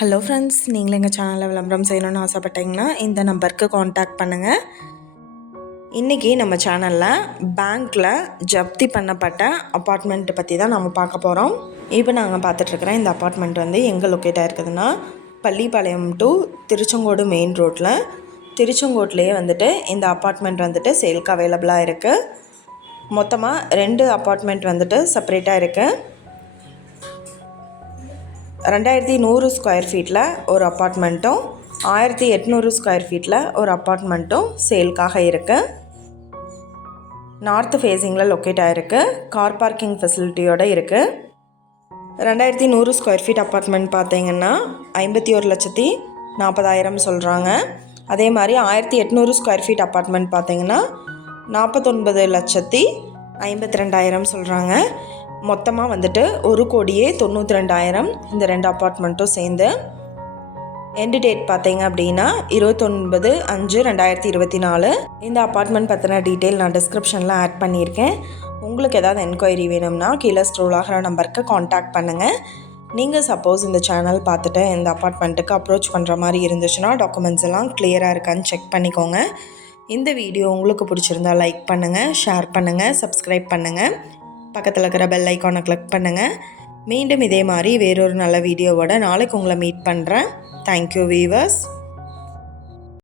Hello friends, நீங்களும் எங்கள் சேனலில் விளம்பரம் செய்யணும்னு ஆசைப்பட்டீங்கன்னா இந்த நம்பருக்கு காண்டாக்ட் பண்ணுங்கள். இன்றைக்கி நம்ம சேனலில் பேங்க்கில் ஜப்தி பண்ணப்பட்ட அப்பார்ட்மெண்ட்டை பற்றி தான் நம்ம பார்க்க போகிறோம். இப்போ நாங்கள் பார்த்துட்ருக்குற இந்த அப்பார்ட்மெண்ட் வந்து எங்கே லொக்கேட் ஆகிருக்குதுன்னா, பள்ளிப்பாளையம் டு திருச்செங்கோடு மெயின் ரோட்டில், திருச்செங்கோட்லேயே வந்துட்டு இந்த அப்பார்ட்மெண்ட் வந்துட்டு சேல்க்கு அவைலபிளாக இருக்குது. மொத்தமாக 2 அப்பார்ட்மெண்ட் வந்துட்டு செப்பரேட்டாக இருக்குது. 2100 ஸ்கொயர் ஃபீட்டில் ஒரு அப்பார்ட்மெண்ட்டும் 1800 ஸ்கொயர் ஃபீட்டில் ஒரு அப்பார்ட்மெண்ட்டும் சேல்க்காக இருக்குது. நார்த் ஃபேஸிங்கில் லொக்கேட் ஆகிருக்கு. கார் பார்க்கிங் ஃபெசிலிட்டியோடு இருக்குது. 2100 ஸ்கொயர் ஃபீட் அப்பார்ட்மெண்ட் பார்த்தீங்கன்னா 51,40,000 சொல்கிறாங்க. அதே மாதிரி 1800 ஸ்கொயர் ஃபீட் அப்பார்ட்மெண்ட் பார்த்தீங்கன்னா 49,52,000 சொல்கிறாங்க. மொத்தமாக வந்துட்டு 1,92,00,000 இந்த 2 அப்பார்ட்மெண்ட்டும் சேர்ந்து. எண்டு டேட் பார்த்தீங்க அப்படின்னா 29/5/2024. இந்த அப்பார்ட்மெண்ட் பற்றின டீட்டெயில் நான் டிஸ்கிரிப்ஷனில் ஆட் பண்ணியிருக்கேன். உங்களுக்கு ஏதாவது என்கொயரி வேணும்னா கீழே ஸ்க்ரோல் ஆகிற நம்பருக்கு காண்டாக்ட் பண்ணுங்கள். நீங்கள் சப்போஸ் இந்த சேனல் பார்த்துட்டு இந்த அப்பார்ட்மெண்ட்டுக்கு அப்ரோச் பண்ணுற மாதிரி இருந்துச்சுன்னா டாக்குமெண்ட்ஸ் எல்லாம் கிளியராக இருக்கான்னு செக் பண்ணிக்கோங்க. இந்த வீடியோ உங்களுக்கு பிடிச்சிருந்தால் லைக் பண்ணுங்கள், ஷேர் பண்ணுங்கள், சப்ஸ்கிரைப் பண்ணுங்கள். பக்கத்தில் இருக்கிற பெல் ஐக்கானை கிளிக் பண்ணுங்கள். மீண்டும் இதே மாதிரி வேறொரு நல்ல வீடியோவோட நாளைக்கு உங்களை மீட் பண்ணுறேன். Thank you viewers.